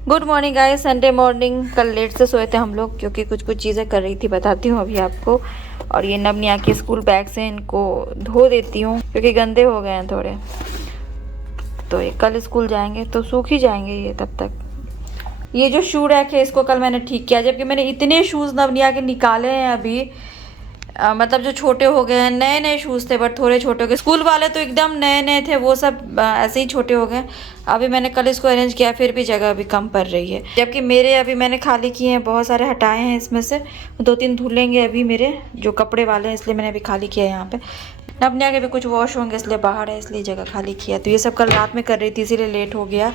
Good morning guys. Sunday morning. कल late से सोए थे हम लोग क्योंकि कुछ चीज़ें कर रही थी, बताती हूँ अभी आपको। और ये नवनिया के स्कूल बैग्स हैं, इनको धो देती हूँ क्योंकि गंदे हो गए हैं थोड़े। तो ये कल स्कूल जाएंगे तो सूख ही जाएंगे ये तब तक। ये जो शू रैक है इसको कल मैंने ठीक किया, जबकि मैंने इतने शूज़ नवनिया के निकाले हैं अभी। मतलब जो छोटे हो गए हैं, नए नए शूज़ थे बट थोड़े छोटे हो गए। स्कूल वाले तो एकदम नए नए थे, वो सब ऐसे ही छोटे हो गए। अभी मैंने कल इसको अरेंज किया, फिर भी जगह अभी कम पड़ रही है। जबकि मेरे अभी मैंने खाली किए हैं, बहुत सारे हटाए हैं, इसमें से 2-3 धुलेंगे अभी मेरे जो कपड़े वाले हैं, इसलिए मैंने अभी खाली किया है यहाँ पे। नवनिया के भी कुछ वॉश होंगे इसलिए बाहर है, इसलिए जगह खाली किया। तो ये सब कल रात में कर रही थी इसीलिए लेट हो गया।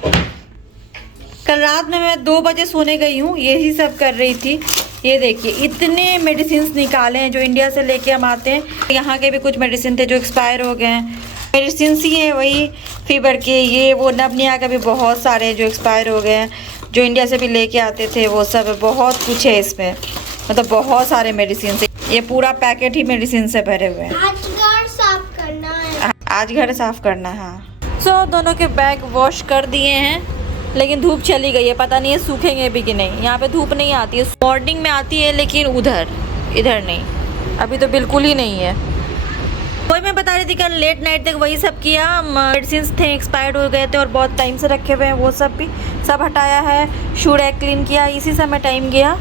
कल रात में मैं 2 बजे सोने गई हूँ, यही सब कर रही थी। ये देखिए इतने मेडिसिन निकाले हैं जो इंडिया से लेके हम आते हैं। यहाँ के भी कुछ मेडिसिन थे जो एक्सपायर हो गए हैं। मेडिसिन ही हैं वही फीवर के, ये वो। नवनिया का भी बहुत सारे जो एक्सपायर हो गए हैं, जो इंडिया से भी लेके आते थे वो सब। बहुत कुछ है इसमें, मतलब बहुत सारे मेडिसिन से। ये पूरा पैकेट ही मेडिसिन से भरे हुए हैं। आज घर साफ करना है। आज घर साफ करना है, हाँ। सो दोनों के बैग वॉश कर दिए हैं, लेकिन धूप चली गई है, पता नहीं है सूखेंगे भी कि नहीं। यहाँ पे धूप नहीं आती है, मॉर्निंग में आती है लेकिन इधर नहीं, अभी तो बिल्कुल ही नहीं है। वही मैं बता रही थी कल लेट नाइट तक वही सब किया। मेडिसिन थे एक्सपायर्ड हो गए थे और बहुत टाइम से रखे हुए हैं, वो सब भी सब हटाया है। शू रैक क्लीन किया, इसी समय टाइम गया।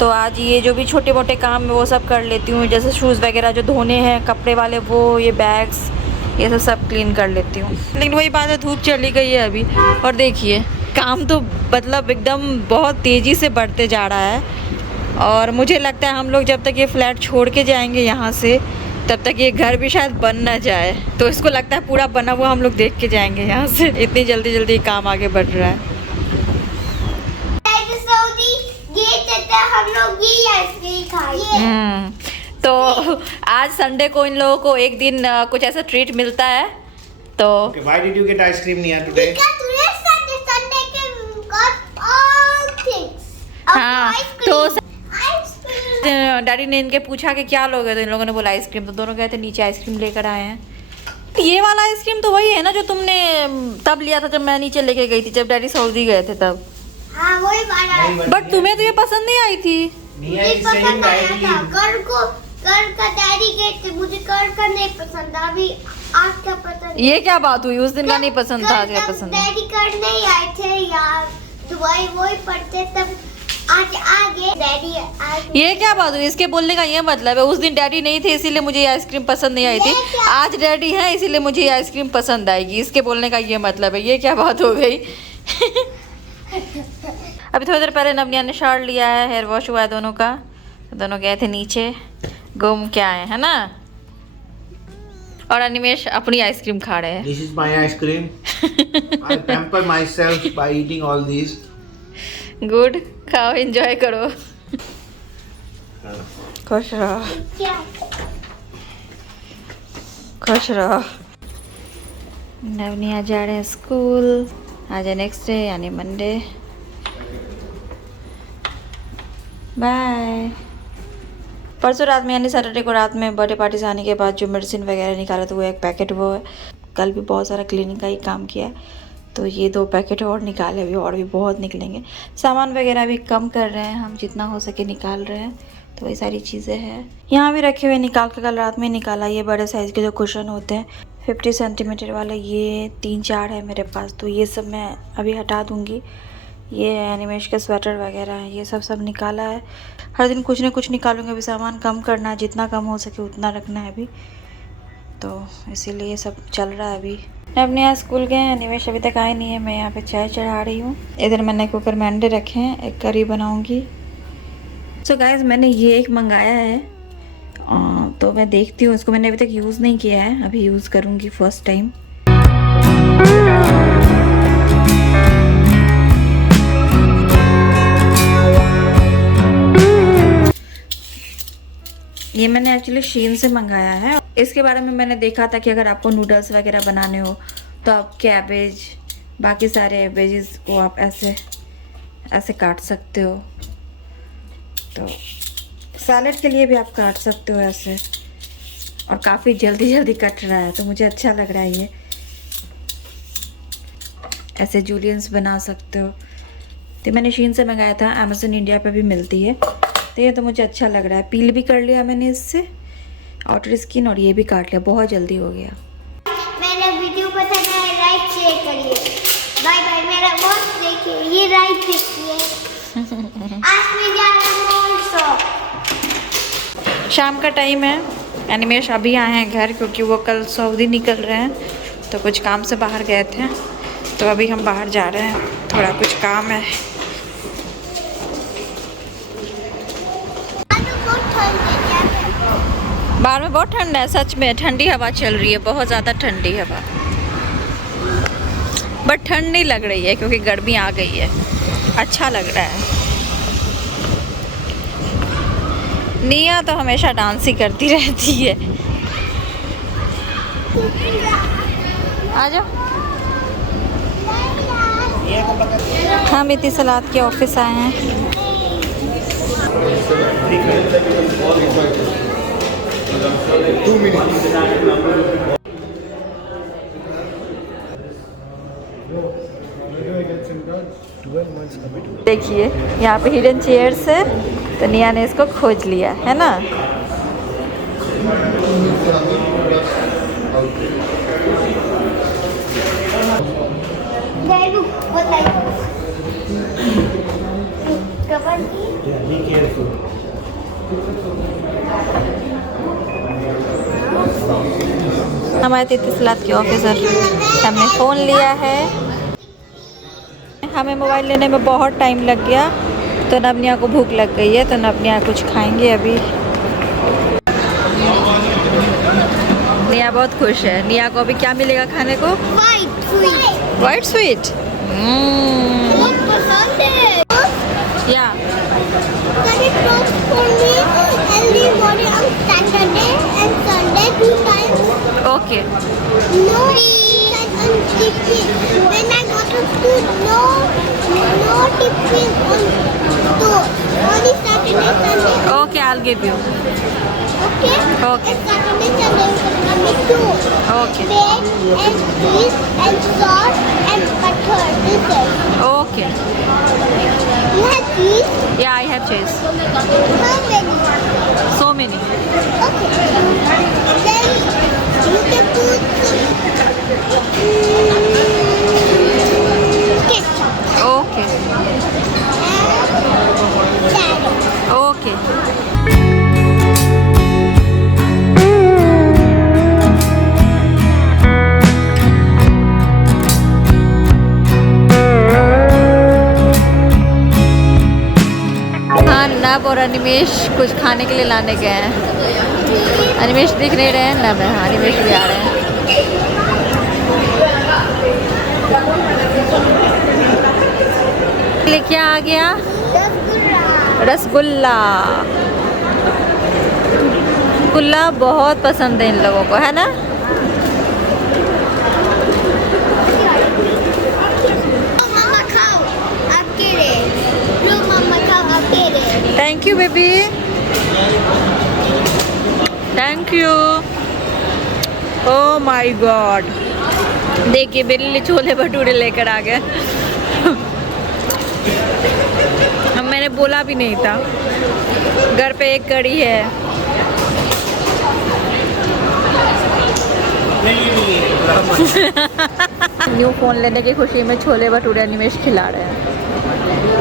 तो आज ये जो भी छोटे मोटे काम है वो सब कर लेती हूँ, जैसे शूज़ वगैरह जो धोने हैं, कपड़े वाले वो, ये बैग्स, ये सब क्लीन कर लेती हूँ। लेकिन वही बात है, धूप चली गई है अभी। और देखिए काम तो मतलब एकदम बहुत तेज़ी से बढ़ते जा रहा है। और मुझे लगता है हम लोग जब तक ये फ्लैट छोड़ के जाएंगे यहाँ से, तब तक ये घर भी शायद बन ना जाए। तो इसको लगता है पूरा बना हुआ हम लोग देख के जाएंगे यहाँ से, इतनी जल्दी जल्दी काम आगे बढ़ रहा है। हम लोग ये आइसक्रीम खाएंगे। तो आज संडे को इन लोगों को एक दिन कुछ ऐसा ट्रीट मिलता है। तो Why did you get ice cream Nia today? हाँ, तो डैडी ने इनके पूछा कि क्या लोगे, तो इन लोगों ने बोला आइसक्रीम। तो दोनों गए थे नीचे, आइसक्रीम लेकर आए हैं। ये वाला आइसक्रीम तो वही है ना जो तुमने तब लिया था जब मैं नीचे लेके गई थी, जब डैडी सऊदी गए थे तब। हाँ, वही वाला। बट तुम्हें तो ये पसंद नहीं आई थी। Nia is saying that कर का डैडी गए थे, मुझे कर का नहीं पसंद। अभी आज का पसंद। ये क्या बात हुई, उस दिन का नहीं पसंद था, आज का पसंद है। डैडी कर नहीं आए थे यार, दुबई वही पढ़ते तब आज आगे डैडी आज। ये क्या बात हुई, इसके बोलने का ये मतलब है उस दिन डैडी नहीं थे इसीलिए मुझे ये आइसक्रीम पसंद नहीं आई थी, आज डैडी है इसीलिए मुझे ये आइसक्रीम पसंद आएगी। इसके बोलने का ये मतलब है, ये क्या बात हो गई। अभी थोड़ी देर पहले नवनिया ने शावर लिया है, हेयर वॉश हुआ है दोनों का। तो दोनों गए थे नीचे घूम के आए है ना। और अनिमेश अपनी आइसक्रीम खा रहे हैं। this is my ice cream. I pamper myself by eating all these. Good, खाओ एंजॉय करो, खुश रहो, क्या खुश रहो। नवनिया जा रहे हैं स्कूल, आज है नेक्स्ट डे यानी मंडे। बाय। परसों रात में यानी सैटरडे को रात में बर्थडे पार्टी से आने के बाद जो मेडिसिन वगैरह निकाला था वो एक पैकेट वो है। कल भी बहुत सारा क्लीनिंग का ही काम किया है, तो ये 2 पैकेट और निकाले, अभी और भी बहुत निकलेंगे। सामान वगैरह भी कम कर रहे हैं हम, जितना हो सके निकाल रहे हैं। तो वही सारी चीज़ें हैं, यहाँ भी रखे हुए, निकाल के कल रात में निकाला। ये बड़े साइज़ के जो कुशन होते हैं 50 सेंटीमीटर वाला, ये 3-4 है मेरे पास, तो ये सब मैं अभी हटा दूँगी। ये एनिमेश के स्वेटर वगैरह है, ये सब निकाला है। हर दिन कुछ ना कुछ निकालूंगी, अभी सामान कम करना है, जितना कम हो सके उतना रखना है अभी, तो इसीलिए ये सब चल रहा है अभी। अपने यहाँ स्कूल गए हैं, एनिमेश अभी तक आए नहीं है। मैं यहाँ पे चाय चढ़ा रही हूँ। इधर मैंने कुकर में अंडे रखे हैं, एक करी बनाऊँगी। सो गाइस मैंने ये एक मंगाया है, तो मैं देखती हूँ, इसको मैंने अभी तक यूज़ नहीं किया है, अभी यूज़ करूँगी फर्स्ट टाइम। ये मैंने एक्चुअली शीन से मंगाया है। इसके बारे में मैंने देखा था कि अगर आपको नूडल्स वगैरह बनाने हो तो आप कैबेज, बाकी सारे वेजेस को आप ऐसे ऐसे काट सकते हो। तो सैलेड के लिए भी आप काट सकते हो ऐसे, और काफ़ी जल्दी जल्दी कट रहा है, तो मुझे अच्छा लग रहा है। ये ऐसे जूलियंस बना सकते हो। तो मैंने शीन से मंगाया था, अमेज़न इंडिया पे भी मिलती है। तो ये तो मुझे अच्छा लग रहा है। पील भी कर लिया मैंने इससे आउटर स्किन, और ये भी काट लिया, बहुत जल्दी हो गया। मेरा वीडियो पसंद आए लाइक शेयर करिए। Bye bye. मेरा वॉच देखिए, ये राइट देखिए। आज मैं जा रहा हूँ शॉप। शाम का टाइम है। अनिमेश अभी आए हैं घर, क्योंकि वो कल सऊदी निकल रहे हैं, तो कुछ काम से बाहर गए थे। तो अभी हम बाहर जा रहे हैं, थोड़ा कुछ काम है। बाहर में बहुत ठंड है, सच में ठंडी हवा चल रही है, बहुत ज़्यादा ठंडी हवा। बट ठंड नहीं लग रही है क्योंकि गर्मी आ गई है, अच्छा लग रहा है। निया तो हमेशा डांस ही करती रहती है। आ जाओ। हम इतिसलात के ऑफिस आए हैं। देखिए यहाँ पे हिडन चेयर्स है, तो निया ने इसको खोज लिया है ना। हमारे इतिसलात के ऑफिसर, हमने फ़ोन लिया है। हमें मोबाइल लेने में बहुत टाइम लग गया, तो नबनिया को भूख लग गई है, तो नबनिया कुछ खाएंगे अभी। निया बहुत खुश है। निया को अभी क्या मिलेगा खाने को? White sweet. या okay. When I go to school, no tiffin on store. Only Saturday, Sunday. Okay, I'll give you. Okay? Okay. And Saturday, Sunday, only two. Okay. Bread and cheese and salt and butter. This is. Okay. You have cheese? Yeah, I have cheese. How many? So many. Okay. Then you can put ketchup. Okay. Okay. हाँ, नब और अनिमेश कुछ खाने के लिए लाने गए हैं। अनिमेश दिख नहीं रहे हैं, नब है। हाँ, अनिमेश भी आ रहे हैं। ले क्या आ गया? रसगुल्ला। गुल्ला बहुत पसंद है इन लोगों को, है ना? Mama खाओ, आपके लिए। लो मम्मा खाओ, आपके लिए। Thank you baby, thank you. Oh my God, देखिए मेरे लिए छोले भटूरे लेकर आ गए। अब मैंने बोला भी नहीं था। घर पे एक कड़ी है। न्यू फ़ोन लेने की खुशी में छोले भटूरे अनिमेश खिला रहे हैं,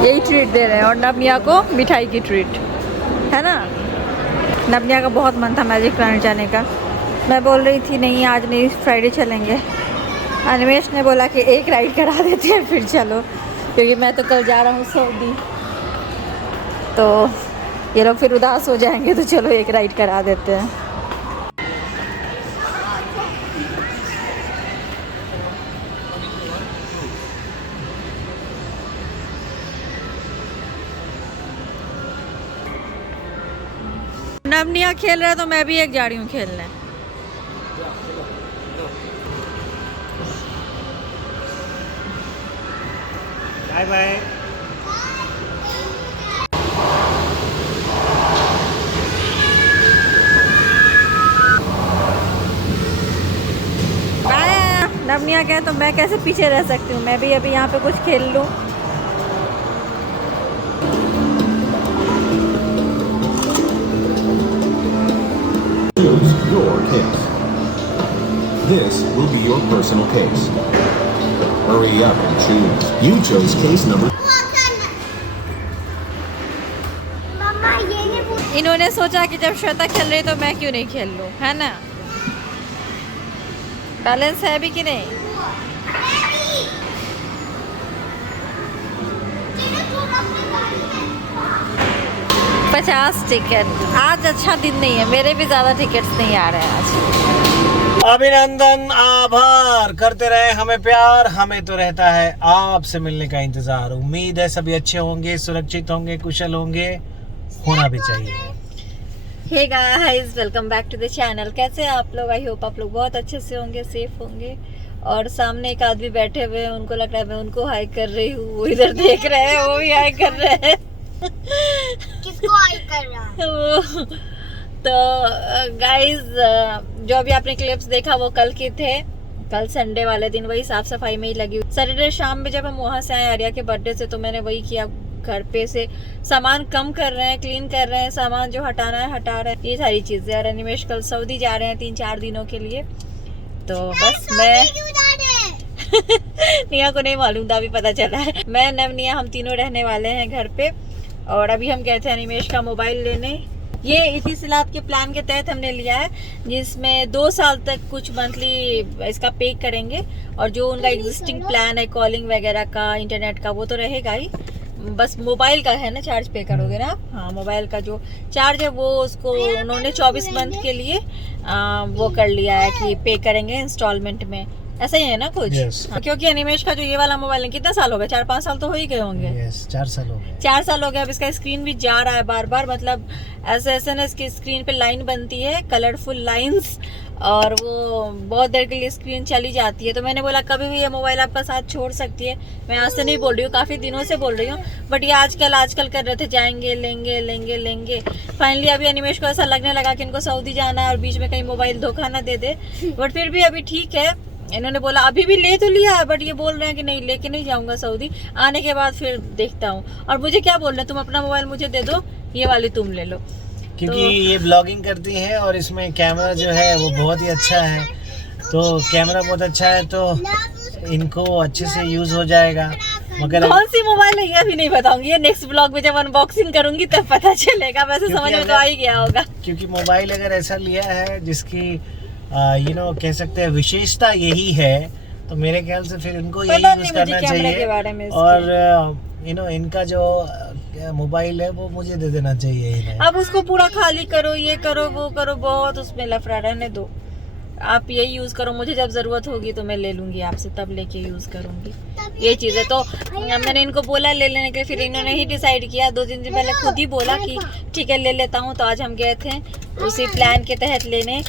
यही ट्रीट दे रहे हैं। और नबनिया को मिठाई की ट्रीट, है ना? नबनिया का बहुत मन था मैजिक प्लानेट जाने का। मैं बोल रही थी नहीं आज नहीं, फ्राइडे चलेंगे। अनिमेश ने बोला कि एक राइड करा देते हैं फिर चलो, क्योंकि मैं तो कल जा रहा हूँ सऊदी, तो ये लोग फिर उदास हो जाएंगे, तो चलो एक राइड करा देते हैं। नबनिया खेल रहा है तो मैं भी एक जा रही हूँ खेलने। Bye bye. नबनिया कहे तो मैं कैसे पीछे रह सकती हूँ, मैं भी अभी यहाँ पे कुछ खेल लूँ। your case. This will be your personal case. Hurry up and choose. You chose case number. मम्मा ये नहीं पूछ इन्होंने सोचा कि जब श्वेता खेल रही तो मैं क्यों नहीं खेल लूँ, है ना? बैलेंस है भी कि नहीं? 50 टिकट। आज अच्छा दिन नहीं है, मेरे भी ज़्यादा टिकट्स नहीं आ रहे हैं आज। अभिनंदन, आभार, करते रहे हमें प्यार, हमें तो रहता है आपसे मिलने का इंतजार। उम्मीद है सभी अच्छे होंगे, सुरक्षित होंगे, कुशल होंगे, होना भी चाहिए। Hey guys, welcome back to the channel. कैसे हैं आप लोग? आई होप आप लोग बहुत अच्छे से होंगे, सेफ होंगे। और सामने एक आदमी बैठे हुए हैं, उनको लग रहा है मैं उनको हाई कर रही हूँ, वो इधर देख रहे हैं, वो भी हाई कर रहे हैं। किसको आई कर रहा है? तो गाइस, जो अभी आपने क्लिप्स देखा वो कल के थे। कल संडे वाले दिन वही साफ सफाई में ही लगी हुई। सैटरडे शाम में जब हम वहाँ से आए आर्या के बर्थडे से, तो मैंने वही किया, घर पे से सामान कम कर रहे हैं, क्लीन कर रहे हैं, सामान जो हटाना है हटा रहे हैं, ये सारी चीजें। और अनिमेश कल सऊदी जा रहे हैं 3-4 दिनों के लिए, तो बस मैं निया को नहीं मालूम था, अभी पता चला है। मैं नवनिया हम तीनों रहने वाले हैं घर पे। और अभी हम गए थे अनिमेश का मोबाइल लेने। ये इतिसलात के प्लान के तहत हमने लिया है, जिसमें 2 साल तक कुछ मंथली इसका पे करेंगे। और जो उनका एग्जिस्टिंग प्लान है कॉलिंग वगैरह का, इंटरनेट का, वो तो रहेगा ही। बस मोबाइल का है ना, चार्ज पे करोगे ना आप? हाँ, मोबाइल का जो चार्ज है वो उसको उन्होंने 24 मंथ के लिए वो कर लिया है कि पे करेंगे इंस्टॉलमेंट में। ऐसा ही है ना कुछ? yes. हाँ, क्योंकि अनिमेश का जो ये वाला मोबाइल है, कितना साल हो गया? 4-5 साल तो हो ही गए होंगे। yes, 4 साल हो गए। 4 साल हो गया। अब इसका स्क्रीन भी जा रहा है बार बार, मतलब ऐसे ना इसकी स्क्रीन पे लाइन बनती है, कलरफुल लाइंस, और वो बहुत देर के लिए स्क्रीन चली जाती है। तो मैंने बोला कभी भी ये मोबाइल आपका साथ छोड़ सकती है। मैं आज से नहीं बोल रही हूँ, काफी दिनों से बोल रही हूँ, बट ये आजकल कर रहे थे जाएंगे, लेंगे। फाइनली अभी अनिमेश को ऐसा लगने लगा कि इनको सऊदी जाना है और बीच में कहीं मोबाइल धोखा ना दे दे। बट फिर भी अभी ठीक है। इन्होंने बोला अभी भी ले तो लिया है, बट ये बोल रहे हैं कि नहीं, लेके नहीं जाऊंगा सऊदी, आने के बाद फिर देखता हूँ। और मुझे क्या बोल रहे हैं, तुम अपना मोबाइल मुझे दे दो, ये वाली तुम ले लो, क्योंकि ये ब्लॉगिंग करती है और इसमें कैमरा जो है वो बहुत ही अच्छा है। तो कैमरा बहुत अच्छा है तो इनको अच्छे से यूज हो जाएगा। मगर कौन सी मोबाइल है ये अभी नहीं बताऊंगी, ये नेक्स्ट ब्लॉग में जब अनबॉक्सिंग करूंगी तब पता चलेगा। वैसे समझ में तो आ ही गया होगा, क्योंकि मोबाइल अगर ऐसा लिया है जिसकी कह सकते हैं विशेषता यही है, तो मेरे ख्याल से फिर इनको यही यूज करना चाहिए। और इनका जो मोबाइल है वो मुझे दे देना चाहिए इन्हें। अब उसको पूरा खाली करो, ये करो, वो करो, बहुत उसमें लफड़ा, रहने दो। आप यही यूज करो, मुझे जब जरूरत होगी तो मैं ले लूंगी आपसे, तब लेके यूज करूंगी। ये चीज है। तो मैंने इनको बोला ले लेने के लिए, फिर इन्होंने ही डिसाइड किया। 2 दिन पहले खुद ही बोला कि ठीक है ले लेता हूँ। तो आज हम गए थे उसी प्लान के तहत लेने।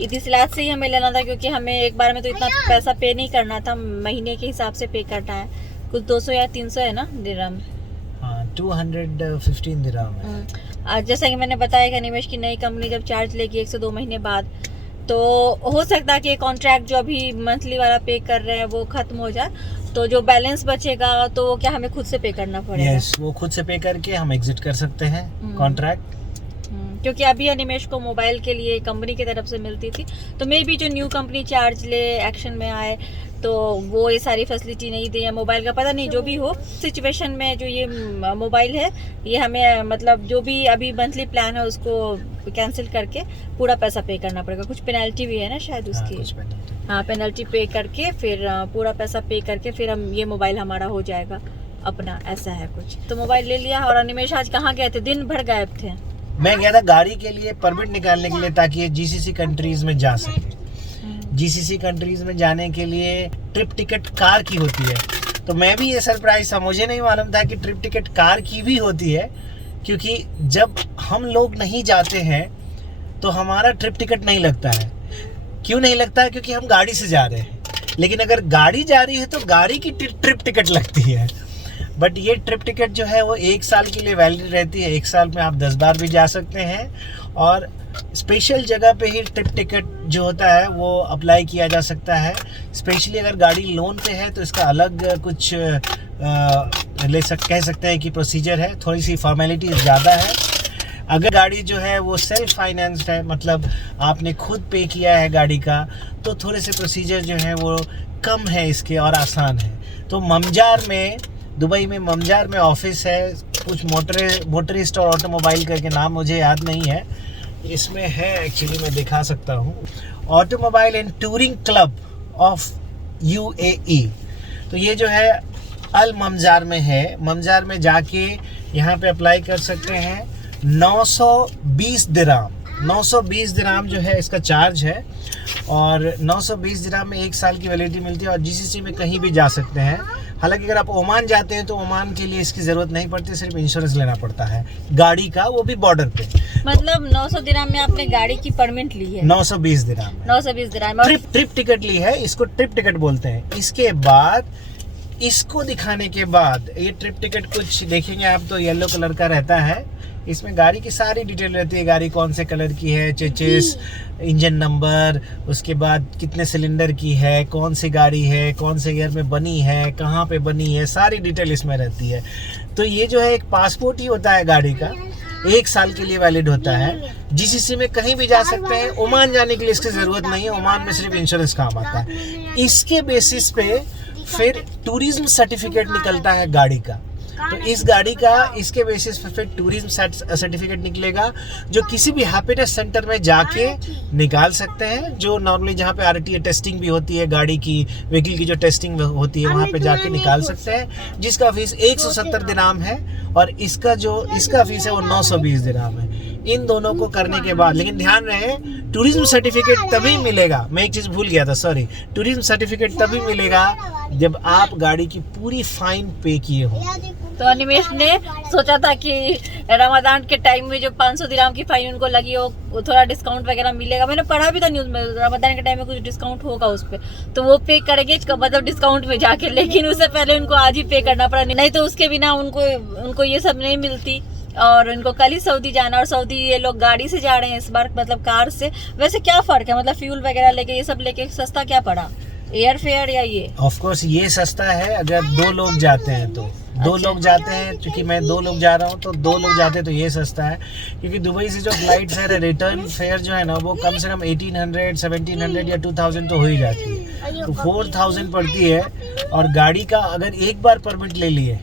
इतिसलात से ही हमें लेना था, क्योंकि हमें एक बार में तो इतना पैसा पे नहीं करना था, महीने के हिसाब से पे करना है। कुछ 200 या 300 है ना दिरहम। 215 दिरहम है। आज जैसा कि मैंने बताया कि अनिमेश की नई कंपनी जब चार्ज लेगी 1 से 2 महीने बाद, तो हो सकता है कि कॉन्ट्रैक्ट जो अभी मंथली वाला पे कर रहे हैं वो खत्म हो जाए। तो जो बैलेंस बचेगा तो वो क्या हमें खुद से पे करना पड़ेगा। yes, वो खुद से पे करके हम एग्जिट कर सकते हैं कॉन्ट्रैक्ट। क्योंकि अभी अनिमेश को मोबाइल के लिए कंपनी की तरफ से मिलती थी, तो मे बी जो न्यू कंपनी चार्ज ले एक्शन में आए तो वो ये सारी फैसिलिटी नहीं दी है मोबाइल का। पता नहीं, जो भी हो सिचुएशन में जो ये मोबाइल है, ये हमें मतलब जो भी अभी मंथली प्लान है उसको कैंसिल करके पूरा पैसा पे करना पड़ेगा। कुछ पेनल्टी भी है ना शायद उसकी। हाँ, पेनल्टी पे करके फिर पूरा पैसा पे करके फिर हम ये मोबाइल हमारा हो जाएगा अपना, ऐसा है कुछ। तो मोबाइल ले लिया। और अनिमेश आज कहाँ गए थे? दिन भर गायब थे। मैं गया था गाड़ी के लिए परमिट निकालने के लिए, ताकि ये जीसीसी कंट्रीज में जा सके। जीसीसी कंट्रीज में जाने के लिए ट्रिप टिकट कार की होती है। तो मैं भी ये सरप्राइज था, मुझे नहीं मालूम था कि ट्रिप टिकट कार की भी होती है। क्योंकि जब हम लोग नहीं जाते हैं तो हमारा ट्रिप टिकट नहीं लगता है। क्यों नहीं लगता है? क्योंकि हम गाड़ी से जा रहे हैं। लेकिन अगर गाड़ी जा रही है तो गाड़ी की ट्रिप टिकट लगती है। बट ये ट्रिप टिकट जो है वो 1 साल के लिए वैलिड रहती है। 1 साल में आप 10 बार भी जा सकते हैं। और स्पेशल जगह पे ही ट्रिप टिकट जो होता है वो अप्लाई किया जा सकता है। स्पेशली अगर गाड़ी लोन पे है तो इसका अलग कुछ कह सकते हैं कि प्रोसीजर है, थोड़ी सी फॉर्मेलिटी ज़्यादा है। अगर गाड़ी जो है वो सेल्फ फाइनेंस्ड है, मतलब आपने खुद पे किया है गाड़ी का, तो थोड़े से प्रोसीजर जो है वो कम है इसके और आसान है। तो ममजार में, दुबई में ममजार में ऑफिस है, कुछ मोटरिस्ट और ऑटोमोबाइल करके नाम मुझे याद नहीं है, इसमें है एक्चुअली, मैं दिखा सकता हूँ, automobile and touring club of UAE। तो ये जो है अल ममजार में है। ममजार में जाके यहाँ पे अप्लाई कर सकते हैं। 920 दिराम, 920 दिराम जो है इसका चार्ज है, और 920 दिराम में 1 साल की वैलिडिटी मिलती है, और GCC में कहीं भी जा सकते हैं। हालांकि अगर आप ओमान जाते हैं तो ओमान के लिए इसकी ज़रूरत नहीं पड़ती, सिर्फ इंश्योरेंस लेना पड़ता है गाड़ी का, वो भी बॉर्डर पे। मतलब 900 दिरहम में आपने गाड़ी की परमिट ली है? 920 दिराम, 920 दिरहम। ट्रिप टिकट ली है, इसको ट्रिप टिकट बोलते हैं। इसके बाद इसको दिखाने के बाद, ये ट्रिप टिकट कुछ देखेंगे आप तो येलो कलर का रहता है, इसमें गाड़ी की सारी डिटेल रहती है, गाड़ी कौन से कलर की है, चेचिस, इंजन नंबर, उसके बाद कितने सिलेंडर की है, कौन सी गाड़ी है, कौन से ईयर में बनी है, कहाँ पे बनी है, सारी डिटेल इसमें रहती है। तो ये जो है एक पासपोर्ट ही होता है गाड़ी का, 1 साल के लिए वैलिड होता है। GCC में कहीं भी जा सकते हैं, ओमान जाने के लिए इसकी ज़रूरत नहीं है, ओमान में सिर्फ इंश्योरेंस काम आता है। इसके बेसिस पे फिर टूरिज्म सर्टिफिकेट निकलता है गाड़ी का, तो इस गाड़ी का इसके बेसिस पे फिर टूरिज्म सर्टिफिकेट निकलेगा, जो किसी भी हैप्पीनेस सेंटर में जाके निकाल सकते हैं, जो नॉर्मली जहाँ पे RTA टेस्टिंग भी होती है, गाड़ी की व्हीकल की जो टेस्टिंग होती है वहाँ पे जाके निकाल सकते हैं, जिसका फीस 170 दिराम है, और इसका फीस है वो 920 दिराम है। इन दोनों को करने के बाद, लेकिन ध्यान रहे, टूरिज्म सर्टिफिकेट तभी मिलेगा, मैं एक चीज़ भूल गया था, सॉरी, टूरिज्म सर्टिफिकेट तभी मिलेगा जब आप गाड़ी की पूरी फाइन पे किए हो। तो अनिमेश ने सोचा था कि रमजान के टाइम में जो 500 दिरहम की फाइन उनको लगी हो, वो थोड़ा डिस्काउंट वगैरह मिलेगा। मैंने पढ़ा भी था न्यूज़ में, रमजान के टाइम में कुछ डिस्काउंट होगा उस पर, तो वो पे करेंगे मतलब डिस्काउंट में जाके, लेकिन उससे पहले उनको आज ही पे करना पड़ा, नहीं तो उसके बिना उनको ये सब नहीं मिलती। और इनको कल ही सऊदी जाना, और सऊदी ये लोग गाड़ी से जा रहे हैं इस बार, मतलब कार से। वैसे क्या फ़र्क है, मतलब फ्यूल वगैरह लेके, ये सब लेके सस्ता क्या पड़ा, एयर फेयर या ये? ऑफ कोर्स ये सस्ता है अगर 2 लोग जाते हैं तो। 2 लोग जाते हैं, क्योंकि मैं 2 लोग जा रहा हूँ, तो 2 लोग जाते हैं तो ये सस्ता है, क्योंकि दुबई से जो फ्लाइट्स है, रिटर्न फेयर जो है ना, वो कम से कम 1800, 1700 या 2000 तो हो ही जाती है, तो 4000 पड़ती है। और गाड़ी का अगर एक बार परमिट ले लिए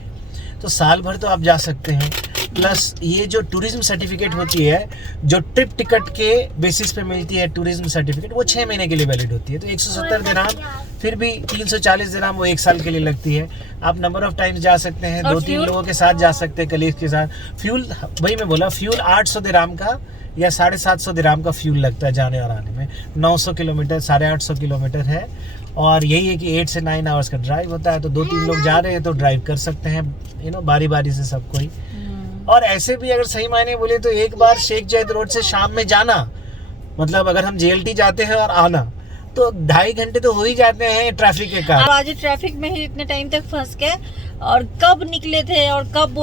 तो साल भर तो आप जा सकते हैं। प्लस ये जो टूरिज्म सर्टिफिकेट होती है, जो ट्रिप टिकट के बेसिस पे मिलती है टूरिज्म सर्टिफिकेट, वो 6 महीने के लिए वैलिड होती है, तो 170 दिरहम, फिर भी 340 दिरहम वो 1 साल के लिए लगती है। आप नंबर ऑफ टाइम्स जा सकते हैं, 2-3 लोगों के साथ जा सकते हैं, कलीग के साथ। फ्यूल, वही मैं बोला, फ्यूल 800 दिरहम का या 750 दिरहम का फ्यूल लगता है जाने और आने में। 900 किलोमीटर, 850 किलोमीटर है, और यही है कि 8 से 9 आवर्स का ड्राइव होता है, तो 2-3 लोग जा रहे हैं तो ड्राइव कर सकते हैं, बारी बारी से सब कोई। और ऐसे भी अगर सही मायने बोले तो एक बार शेख जायद रोड से शाम में जाना, मतलब अगर हम JLT जाते हैं और आना, तो 2.5 घंटे तो हो ही जाते हैं ट्रैफिक के कारण। आज ट्रैफिक में ही इतने टाइम तक फंस गए, और कब निकले थे और कब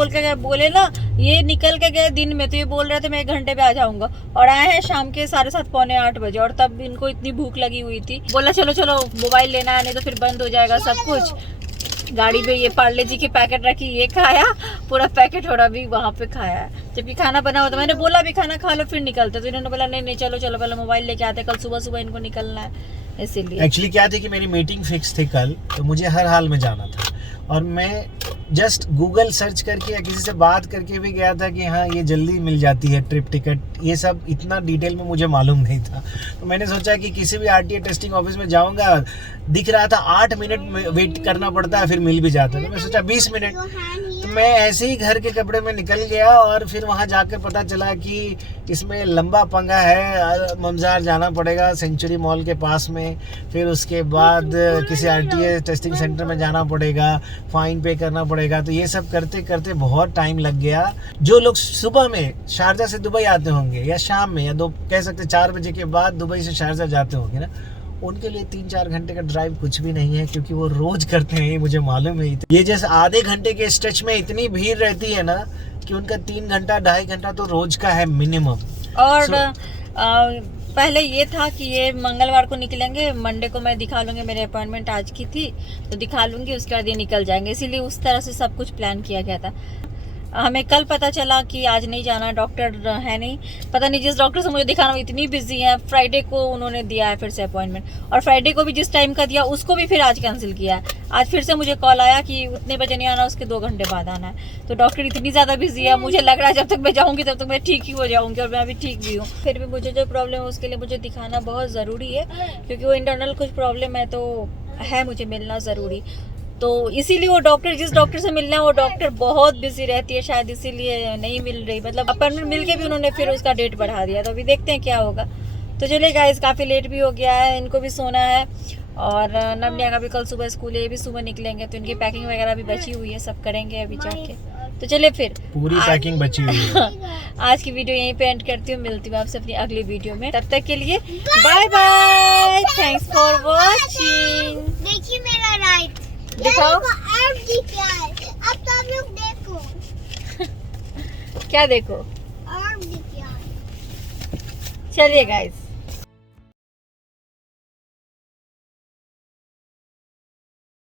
बोले ना, ये निकल के गए दिन में, तो ये बोल रहे थे मैं 1 घंटे पे आ जाऊंगा, और आए हैं शाम के 7:30 पौने 8 बजे, और तब इनको इतनी भूख लगी हुई थी, बोला चलो मोबाइल लेना है, नहीं तो फिर बंद हो जाएगा सब कुछ। गाड़ी पे ये पार्ले जी की पैकेट रखी, ये खाया पूरा पैकेट, और अभी वहाँ पे खाया। जबकि खाना बना हुआ था, मैंने बोला भी खाना खा लो फिर निकलते, तो इन्होंने बोला नहीं चलो पहले मोबाइल लेके आते, कल सुबह इनको निकलना है, इसीलिए। एक्चुअली क्या थी कि मेरी मीटिंग फिक्स थी कल, तो मुझे हर हाल में जाना था, और मैं जस्ट गूगल सर्च करके या किसी से बात करके भी गया था कि हाँ ये jल्दी मिल जाती है ट्रिप टिकट, ये सब इतना डिटेल में मुझे मालूम नहीं था। तो मैंने सोचा कि किसी भी RTA टेस्टिंग ऑफिस में जाऊंगा, दिख रहा था 8 मिनट वेट करना पड़ता है, फिर मिल भी जाता है, तो मैं सोचा 20 मिनट, तो मैं ऐसे ही घर के कपड़े में निकल गया, और फिर वहाँ जाकर पता चला कि इसमें लंबा पंगा है, ममजार जाना पड़ेगा सेंचुरी मॉल के पास में, फिर उसके बाद किसी RTA टेस्टिंग सेंटर में जाना पड़ेगा, फाइन पे करना पड़ेगा, तो ये सब करते करते बहुत टाइम लग गया। जो लोग सुबह में शारजा से दुबई आते होंगे, या शाम में, या कह सकते 4 बजे के बाद दुबई से शारजा जाते होंगे ना, उनके लिए 3-4 घंटे का ड्राइव कुछ भी नहीं है, क्योंकि वो रोज करते हैं, ये मुझे मालूम है। ये जैसे आधे घंटे के स्ट्रेच में इतनी भीड़ रहती है ना, कि उनका 3 घंटा 2.5 घंटा तो रोज का है मिनिमम। और पहले ये था कि ये मंगलवार को निकलेंगे, मंडे को मैं दिखा लूंगी, मेरी अपॉइंटमेंट आज की थी तो दिखा लूंगी, उसके बाद ये निकल जाएंगे, इसीलिए उस तरह से सब कुछ प्लान किया गया था। हमें कल पता चला कि आज नहीं जाना, डॉक्टर है नहीं, पता नहीं जिस डॉक्टर से मुझे दिखाना वो इतनी बिजी है। फ्राइडे को उन्होंने दिया है फिर से अपॉइंटमेंट, और फ्राइडे को भी जिस टाइम का दिया उसको भी फिर आज कैंसिल किया है। आज फिर से मुझे कॉल आया कि उतने बजे नहीं आना, उसके 2 घंटे बाद आना है। तो डॉक्टर इतनी ज़्यादा बिजी है, मुझे लग रहा है जब तक मैं जाऊँगी तब तक मैं ठीक ही हो जाऊँगी, और मैं अभी ठीक भी हूँ। फिर भी मुझे जो प्रॉब्लम है उसके लिए मुझे दिखाना बहुत ज़रूरी है, क्योंकि वो इंटरनल कुछ प्रॉब्लम है तो है, मुझे मिलना ज़रूरी। तो इसीलिए वो डॉक्टर, जिस डॉक्टर से मिलना है वो डॉक्टर बहुत बिजी रहती है, शायद इसीलिए नहीं मिल रही। मतलब अपॉइंटमेंट मिल के भी उन्होंने फिर उसका डेट बढ़ा दिया, तो अभी देखते हैं क्या होगा। तो चलिए गाइस, काफ़ी लेट भी हो गया है, इनको भी सोना है, और नमनिया का भी कल सुबह स्कूल है, ये भी सुबह निकलेंगे, तो इनकी पैकिंग वगैरह भी बची हुई है, सब करेंगे अभी जाके। तो चलिए फिर पूरी पैकिंग बची हुई है। आज की वीडियो यहीं पे एंड करती हूँ, मिलती हूँ आपसे अपनी अगली वीडियो में। तब तक के लिए bye bye, thanks for watching. देखिए मेरा राइट दिखाओ। अब दिख रहा है, अब तो आप लोग देखो। क्या देखो? और दिख रहा है। चलिए गाइस।